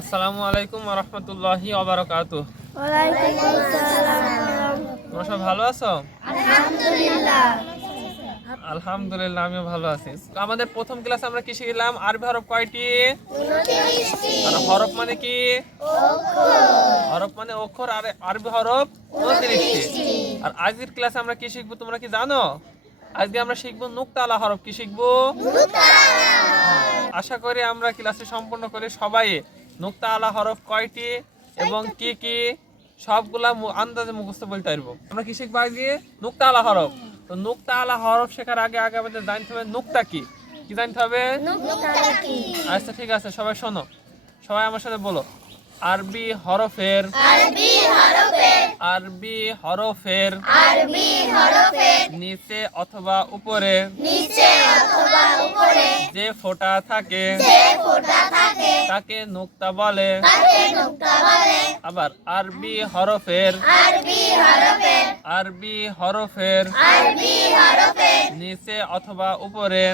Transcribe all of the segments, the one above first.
আসসালামু আলাইকুম ওয়া রাহমাতুল্লাহি ওয়া বারাকাতুহু। ওয়ালাইকুম আসসালাম। তোমরা সবাই ভালো আছো? আলহামদুলিল্লাহ। আলহামদুলিল্লাহ, আমিও ভালো আছি। আমাদের প্রথম ক্লাসে আমরা কি শিখলাম? আরবি হরফ কয়টি? 29টি। আর হরফ মানে কি? অক্ষর। হরফ মানে অক্ষর, আর আরবি হরফ 29টি। আর আজকের ক্লাসে আমরা কি শিখবো তোমরা কি জানো? আজকে আমরা শিখবো নুক্তা আলা হরফ। কি শিখবো? আশা করি আমরা ক্লাসে সম্পূর্ণ করে সবাই নুক্তা আলা হরফ কয়টি এবং কি কি সবগুলা আন্দাজে মুখস্থ বলতে পারবো। আমরা কি শিখবো আজকে? নুক্তা আলা হরফ। তো নুক্তা আলা হরফ শেখার আগে আগে আমাদের জানতে হবে নুক্তা কি। কি জানতে হবে? আচ্ছা ঠিক আছে, সবাই শোনো, সবাই আমার সাথে বলো। আরবি হরফের নিচে অথবা উপরে যে ফোঁটা থাকে তাকে নুক্তা বলে। আবার আরবি হরফের নিচে অথবা উপরে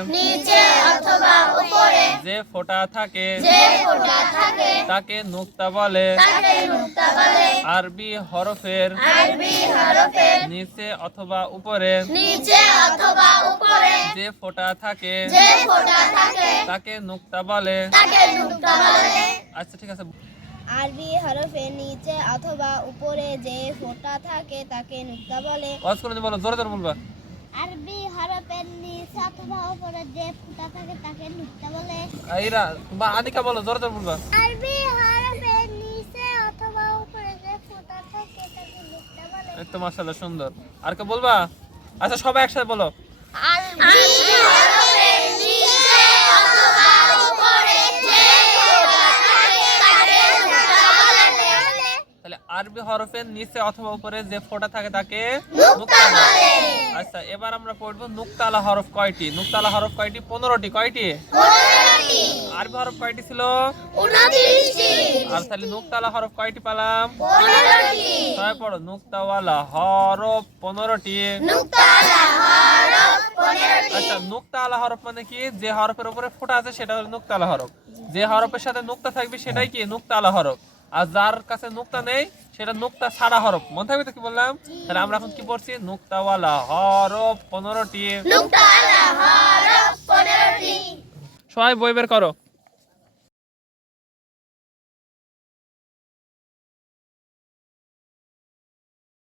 যে ফোঁটা থাকে তাকে নুক্তা বলে। আরবি হরফের নিচে অথবা উপরে যে ফোঁটা থাকে তাকে নুক্তা বলে। আচ্ছা ঠিক আছে। আরবি হরফের নিচে অথবা উপরে যে ফোঁটা থাকে তাকে নুক্তা বলে। ওয়াজ করে বলো, জোরে জোরে বলবা। আরবি হরফের নিচে অথবা উপরে যে ফোঁটা থাকে তাকে নুক্তা বলে। আইরা বা আদিকা বলো, জোরে জোরে বলবা। আরবি হরফের নিচে অথবা উপরে যে ফোঁটা থাকে তাকে নুক্তা বলে। এই তো মাশাআল্লাহ, সুন্দর। আর কে বলবা? আচ্ছা সবাই একসাথে বলো। আরবি হরফের নিচে অথবা উপরে যে ফোঁটা থাকে তাকে নুক্তা বলে। তাহলে আরবি হরফের নিচে অথবা উপরে যে ফোঁটা থাকে তাকে নুক্তা বলে। আচ্ছা এবার আমরা পড়বো নুক্তা আলা হরফ কয়টি। নুক্তা আলা হরফ কয়টি? 15টি। কয়টি? 15টি। আরবি হরফ কয়টি ছিল? 29টি। আর তাহলে নুক্তা আলা হরফ কয়টি পেলাম? 15টি। সবাই পড়ো, নুক্তা ওয়ালা হরফ 15টি। নুক্তা আলা হরফ 15টি। আচ্ছা নুক্তা আলা হরফ মানে কি? যে হরফের উপরে ফোঁটা আছে সেটা হলো নুক্তা আলা হরফ। যে হরফের সাথে নুক্তা থাকবে সেটাই কি? নুক্তা আলা হরফ। আর যার কাছে নুক্তা নেই সেটা নুক্তা ছাড়া হরফ। মনে থাকবে তো কি বললাম? তাহলে আমরা এখন কি পড়ছি? নুক্তা ওয়ালা হরফ 15টি। নুক্তা আলা হরফ 15টি। সবাই বই বের করো।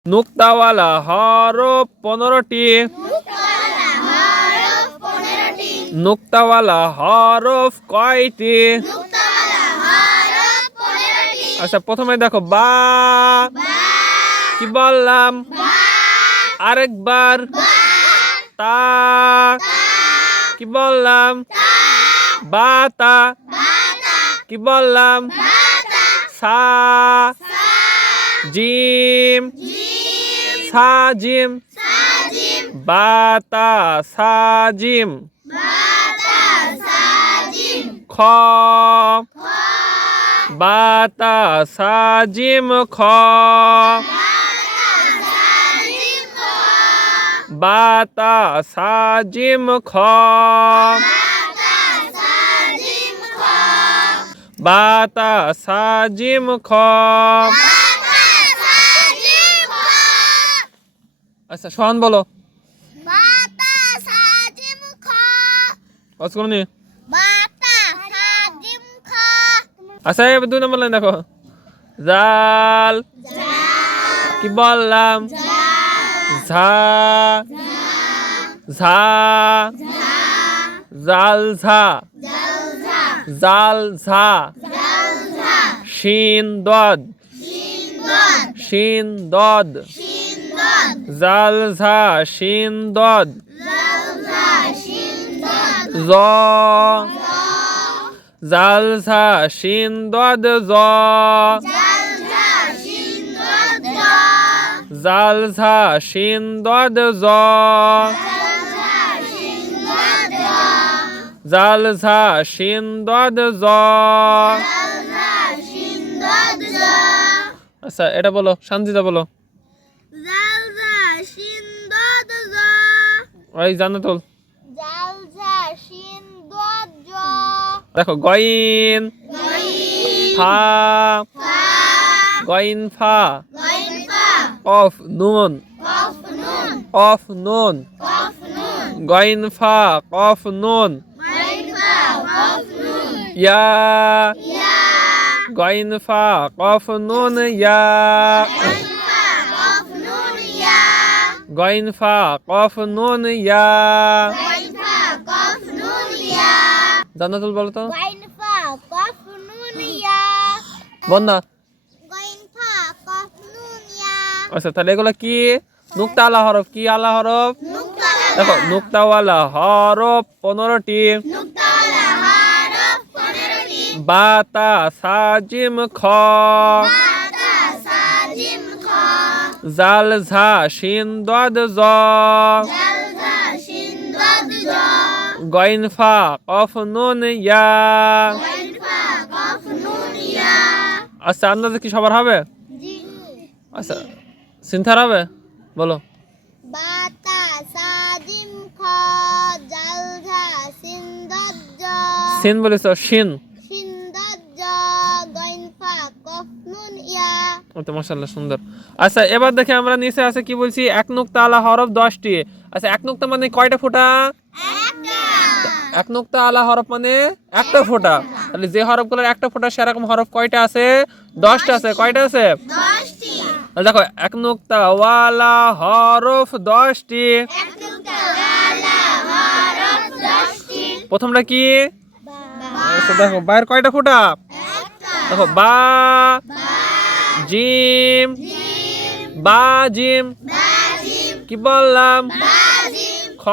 নুক্তা ওয়ালা হরফ 15টি। নুক্তা ওয়ালা হরফ কয়টি? আচ্ছা প্রথমে দেখো বা। কি বললাম? আরেকবার। তা। কি বললাম? বাতা। কি বললাম? সা। জিম। সাজিম। বাতা সাজিম। খ। বাতা সাজিম খ। বাতা সাজিম খ। বাতা সাজিম খ। আচ্ছা সোহান বলো। বাতা সাজিম খ। ওয়াজ করো নি। বাতা সাজিম খ। আচ্ছা এবার 2 নম্বর লাইন দেখো। জাল। কি বললাম? ঝা। ঝা। জাল ঝা। জাল ঝা। শিন দদ। শিন দদ। জাল ঝা শিন দদ। জ। জাল ঝা শিন দদ জ। জাল ঝা শিন দদ জ। জাল ঝা শিন দদ জ। আচ্ছা এটা বলো, শান্তিদা বলো। ওই জান্নাতুল। দেখো গইন। ফা গইন ফা কফ নুন কফ নুন গইন ফা কফ নুন ইয়া গইন ফা কফ নুন ইয়া গইন ফা কফ নুন ইয়া জান্নাতুল বলো তো বন্যা আচ্ছা তাহলে এগুলো কি নুক্তা আলা হরফ কি আলা হরফ দেখো নুক্তাওয়ালা হরফ 15টি বাতা সাজিম খ জাল ঝা শিন দদ জ গইন ফা কফ নুন ইয়া আচ্ছা আন্দাজে কি সবার হবে আচ্ছা সিনথার হবে বলো বাতা সাজিম খ জাল ঝা সিন দদ জ সিন বলেছ শিন শিন দদ জ গইন ফা কফ নুন ইয়া ওটা মাশাআল্লাহ সুন্দর আচ্ছা এবার দেখে আমরা নিচে আছে কি বলছি এক নুক্তা আলা হরফ 10টি আচ্ছা এক নুক্তা মানে কয়টা ফোঁটা এক নুক্তা আলা হরফ মানে একটা ফোঁটা তাহলে যে হরফগুলোর একটা ফোঁটা সেরকম হরফ কয়টা আছে 10টা আছে কয়টা আছে 10টি দেখো এক নুক্তা ওয়ালা হরফ 10টি প্রথমটা কি আচ্ছা দেখো বাইরে কয়টা ফোঁটা দেখো বা জিম বা জিম কি বললাম খ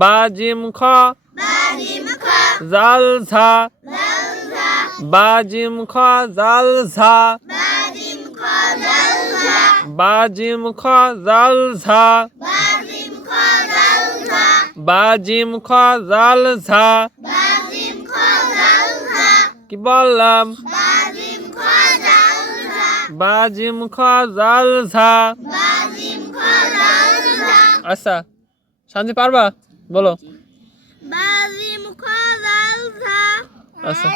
বা জিম খ জাল ঝা বা জিম খ জাল ঝা বা জিম খ জাল ঝা বা জিম খ জাল ঝা কি বললাম বা জিম খ জাল ঝা আচ্ছা শান্তি পারবা বলো বাজিম খ জাল ঝা আচ্ছা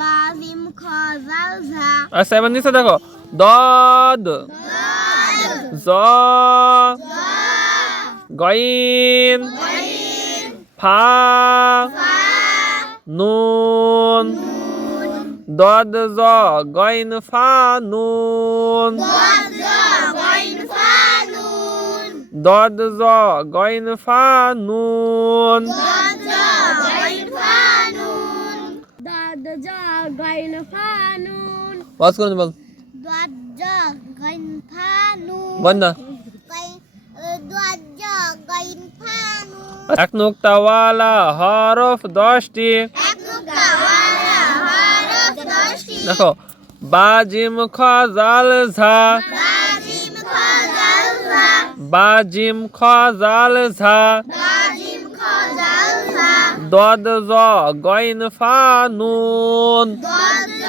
বাজিম খ জাল ঝা আচ্ছা এবার নিচে দেখো দদ জ গইন ফা নুন দদ জ গইন ফা নুন দদ জ গইন ফা নুন দদ জ গইন ফা নুন ওয়াজ করুন বল দদ জ গইন ফা নুন বন্ধ দদ জ গইন ফা নুন এক নুক্তাওয়ালা হরফ 10টি এক নুক্তাওয়ালা হরফ 10টি দেখো বা জিম খ জাল ঝা বাজিম খ জাল ঝা বা জিম খ জাল ঝা বাজিম খ জাল ঝা দদ জ গইন ফা নুন দদ জ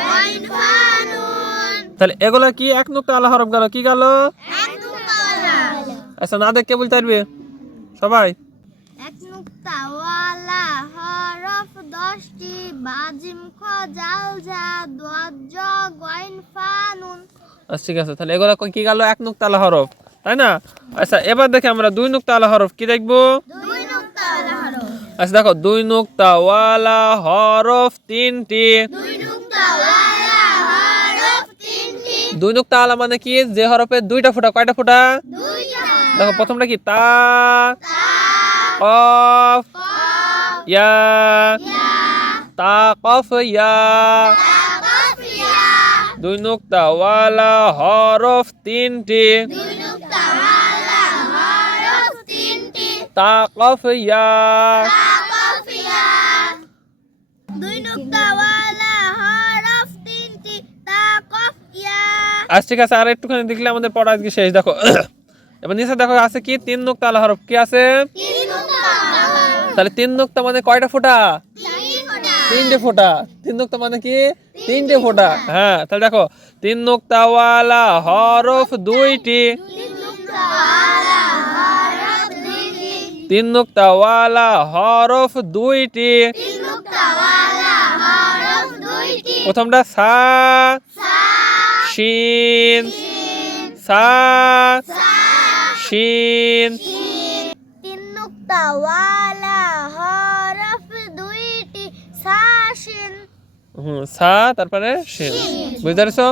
গইন ফা নুন তাহলে এগুলা কি এক নুক্তা আলা হরফ গেল কি গেল এক নুক্তাওয়ালা আচ্ছা না দেখে বলতে পারবে সবাই এক নুক্তাওয়ালা হরফ 10টি বাজিম খ জাল ঝা দদ জ গইন ফা নুন আচ্ছা ঠিক আছে তাহলে এগুলা কি গেল এক নুক্তা আলা হরফ তাই না আচ্ছা এবার দেখে আমরা দুই নুক্তা আলা হরফ কি দেখবো দুই নুক্তাওয়ালা হরফ আচ্ছা দেখো দুই নুক্তাওয়ালা হরফ 3টি দুই নুক্তাওয়ালা হরফ 3টি দুই নুক্তা আলা মানে কি যে হরফের দুইটা ফোঁটা কয়টা ফোঁটা দুইটা দেখো প্রথমটা কি তা তা কফ কফ ইয়া ইয়া তা কফ ইয়া তা কফ ইয়া দুই নুক্তাওয়ালা হরফ 3টি দুই নুক্তাওয়ালা হরফ 3টি তা কফ ইয়া তা কফ ইয়া দুই নুক্তাওয়ালা হরফ 3টি তা কফ ইয়া আচ্ছা ঠিক আছে আর একটুখানি দেখলে আমাদের পড়া আজকে শেষ দেখো এবার নিচে দেখো আছে কি তিন নুক্তা আলা হরফ কি আছে তিন নুক্তাওয়ালা হরফ তাহলে তিন নুক্তা মানে কয়টা ফোঁটা তিন ফোঁটা তিনটে ফোঁটা তিন নুক্তা মানে কি তিনটে ফোঁটা হ্যাঁ তাহলে দেখো তিন নুক্তাওয়ালা হরফ 2টি তিন নুক্তাওয়ালা হরফ 2টি তিন নুক্তাওয়ালা হরফ 2টি তিন নুক্তাওয়ালা হরফ প্রথমটা সা শিন সা শিন। 3 নুক্তা ওয়ালা হরফ দুইটি সা শিন। সা তারপরে শিন, বুঝতে পারছো?